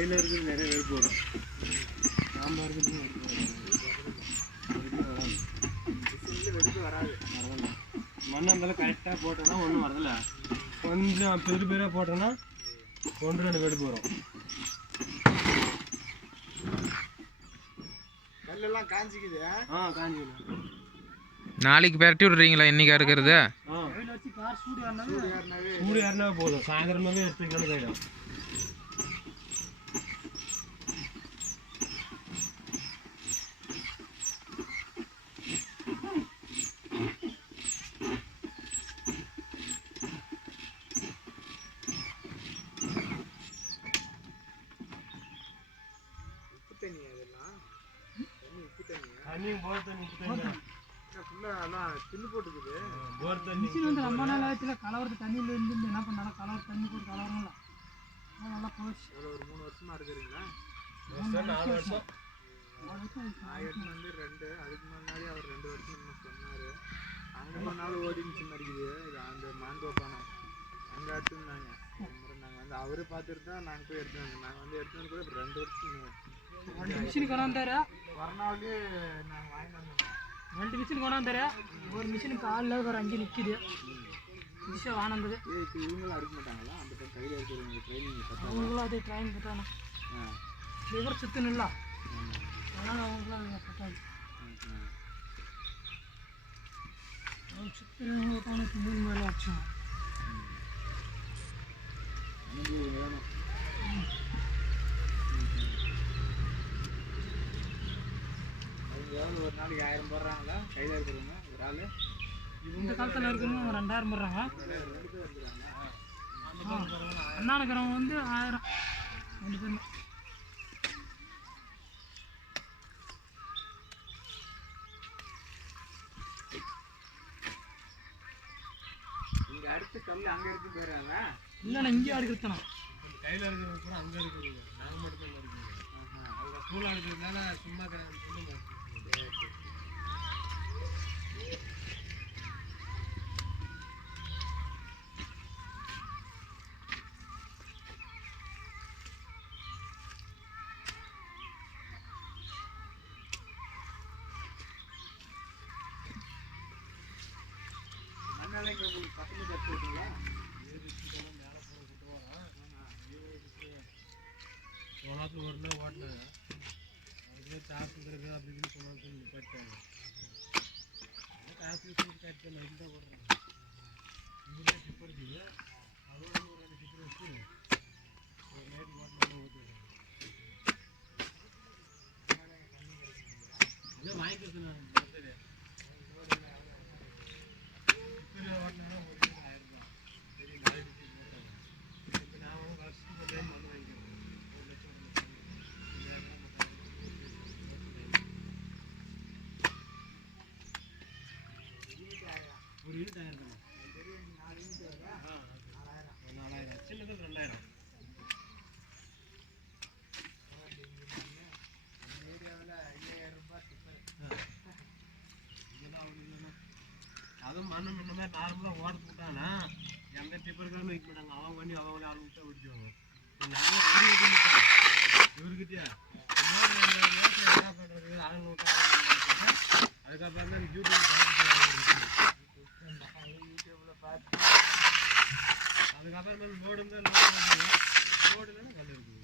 கையில் இருக்கிறது நிறைய வெறுப்பு வரும் நாம் இருக்கிறது வெறுப்பு வராது மண்ணை இருந்தாலும் கரெக்டாக போட்டோன்னா ஒன்றும் வரதில்ல. கொஞ்சம் பெரு பெருசாக போட்டோன்னா ஒன்று ரெண்டு வெடுப்பு வரும் கல்லெல்லாம் காஞ்சிக்குது. ஆ காஞ்சிடும் நாளைக்கு பெரட்டி விட்றீங்களா இன்னைக்கு இருக்கிறது ஆ. வச்சு கார் சூடு ஏறினாவே போதும். சாயந்தரமாவே எடுத்துக்கணும் கையிடும் உப்பு தண்ணி அதெல்லாம் தண்ணி உப்பு தண்ணி தண்ணியும் போர் தண்ணி போர் தண்ணி மிஷின் வந்து ரொம்ப நாள் ஆச்சுல கலவரத்து தண்ணியில் இருந்து என்ன பண்ணாலும் கலவர் தண்ணி போட்டு கலவரம்ல அது நல்லா போச்சு. ஒரு மூணு வருஷமா இருக்கிறீங்களா நாலு வருஷம் எடுத்துன்னு வந்து ரெண்டு அதுக்கு முன்னாடி அவர் ரெண்டு வருஷம். இன்னும் சொன்னார் அங்கே போனாலும் ஓடிச்சு இருக்குது இது அந்த மாந்தோப்பானம் அங்கே எடுத்துருந்தாங்க அப்புறம் நாங்கள் வந்து அவரு பார்த்துட்டு தான் நாங்கள் போய் எடுத்து வந்தோம் நாங்கள் வந்து எடுத்து வந்து கூட ரெண்டு வருஷம் ரெண்டு வாங்கிட்டு வந்தோம் ரெண்டு மிஷின் கொண்டாந்தாரு. ஒரு மிஷின் காலில் ஒரு அஞ்சு நிற்கிது விஷயம் வானந்தது இவங்களும் அறுக்க மாட்டாங்களா? அந்த கையில் இருக்கிறவங்க ட்ரைனிங் அவங்களும் அதே ட்ரைன் கட்டானா ஆ. லிவர் சுத்தணும் இல்லை. அதனால் அவங்களும் சுத்தணும் கட்டானு மூணு மேலே ஆச்சும் நாளைக்கு ஆயிரம் போடுறாங்களா? கையில் இருக்கிறவங்க ஒரு ஆள்? இந்த காலத்தில் இருக்கிறவங்க ரெண்டாயிரம் போடுறாங்க அண்ணாநகரம் வந்து ஆயிரம். ரெண்டு பேரும். இங்கே அடுத்து கல் அங்கே இருக்கு போயிடுறாங்க இல்லைண்ணா இங்கேயும் அடுக்கிறதுண்ணா கையில் இருக்கிறது பூரா அங்கே இருக்கிறது நாங்கள் மட்டும் தான் இருக்கிறது அவங்க ஸ்கூல் எடுக்கிறதுனால சும்மா சும்மா சோளத்தில் ஒரு ஓட்டினாங்க அதுவே காசு இருக்கிறது அப்படி இப்படின்னு சொன்னாங்க சொல்லி நிப்பாட்டாங்க காசு வச்சு கட்டி நைட்டு தான் ஓடுறாங்க இங்கே டிப்பர் இருக்குது அதோட ஒரு ரெண்டு டிப்பர் வச்சு ஒரு நைட்டு ஓட்டினா ஓட்டுறாங்க வாங்கிக்கிறது நான் மொத்தமே. டிப்பர் ஓட்டினா ஒரு இது ஆயிரம் ரூபாய் சரி நிறைய டிப்பர் போட்டாங்க இப்போ நான் வந்து வருஷத்துக்கு ஒரு டைம் மண்ணு வாங்கிக்கிறேன் ஒரு லட்சம் ஒரு லட்சம் ரெண்டாயிரம் ரூபாய் ஒரு யூனிட் ஆயிரம் ஒரு நாலாயிரம் சின்னது ரெண்டாயிரம் அதுவும் மண்ணு முன்ன மாதிரி நார்மலாக ஓட போட்டானா எந்த டிப்பருக்காரும் வைக்க மாட்டாங்க அவங்க பண்ணி அவங்களே ஆரம்பிச்சா ஓடிக்குவாங்க நாங்கள் ஆடி ஓட்டிருக்கோம் பண்ணுறது ஆளுங்க அதுக்கப்புறம் தான் யூடியூப் யூடியூப்பில் பார்த்து அதுக்கப்புறம் லோடு தான் லோடு தானே கல் இருக்குது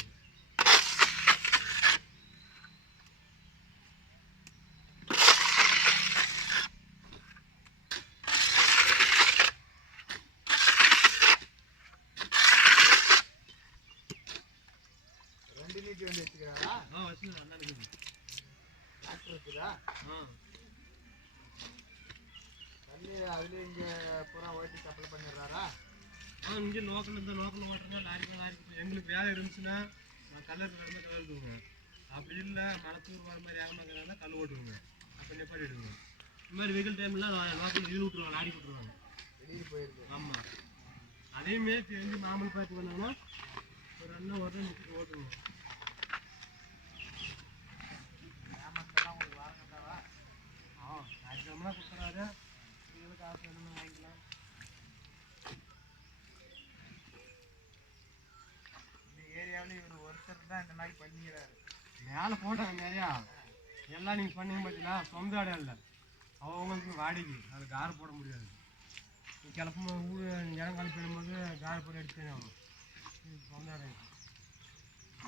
ரெண்டு நீட்டு வந்து வச்சுக்கிறாரா ஆ. வச்சு நல்லா இருக்குது இருக்குதா ஆ அதுலேயே இங்கே பூரா ஓட்டி சப்ளை பண்ணிடுறாரா இங்கே லோக்கல் இந்த லோக்கல் ஓட்டுறதா லாரிக்கு லாரிக்கு எங்களுக்கு வேலை இருந்துச்சுன்னா நான் கல்லர் கடமை கலர் இருக்குங்க அப்படி இல்லை மணத்தூர் வர மாதிரி ஏகமாக்கிறதா கல் ஓட்டுருங்க அப்போ நிப்பாட்டிடுங்க இந்த மாதிரி வெயில் டைம்ல லோக்கல் இது விட்டுருவாங்க லாரி விட்டுருவாங்க வெளியே போயிருது. ஆமாம் அதையுமே தெரிஞ்சு மாமல் பார்த்து பண்ணாங்கன்னா ஒரு ரெண்டு ஒரு நிமிஷம் உங்களுக்கு வாரங்கட்டாவா ஆ ஞாயிற்றுக்கிழமை கொடுத்துறாரு நீங்களும் காசு வேணும்னா வாங்கிக்கலாம் இந்த ஏரியாவில் இவர் ஒரு ஒருத்தர் தான் இந்த மாதிரி பண்ணிக்கிறாரு. மேலே போட்டாங்க நிறையா எல்லாம் நீங்கள் பண்ணீங்க பார்த்தீங்களா சொந்த இடம் இல்லை அவங்களுக்கு வாடகை. அது கார் போட முடியாது. நீ கிளப்பும் ஊர் இடம் கிளப்பிடும்போது கார் போட்டு எடுத்துக்கணும் ஆகணும் சொந்த இடம்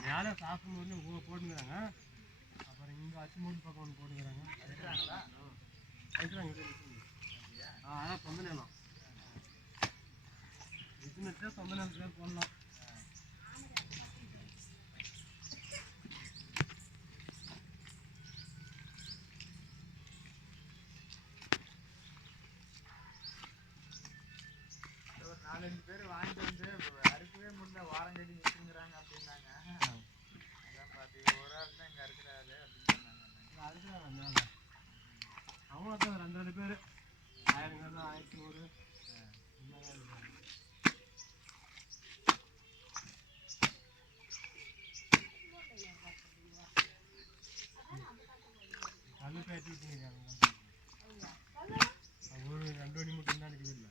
மேலே சாப்பிடும் வந்து போட்டுக்கிறாங்க. அப்புறம் இங்கே அச்சு மூட்டு பக்கம் ஒன்று போட்டுக்கிறாங்க. எடுக்கிறாங்களா ஆ அதான் சொந்த நிலம். சொந்த நிலத்துல போடலாம். ரெண்டு பேர் வாங்கிட்டு வந்து அறுக்கவே முடியல. வாரம் கட்டி நிற்குங்கிறாங்க அப்படின்னாங்க. அதான் பார்த்து ஒரு ஆள் தான் இங்கே அறுக்கிறாரு அப்படின்னு சொன்னாங்க. அதுதான் மேலே தான் ரெண்டு ரெண்டு பேர். ஆயிரங்க ஆயிரத்தி நூறு இந்த மாதிரி இருக்காங்க. கல்லு பேட்டி விட்டுருக்காங்க ஒரு ரெண்டு மணி மட்டும் தான் இருக்குது இல்லை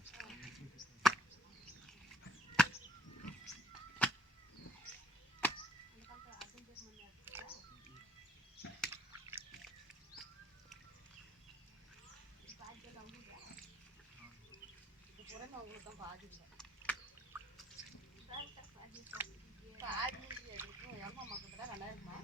பாதி எடுக்கும் எம்மா மக்கள் ரெண்டாயிரமா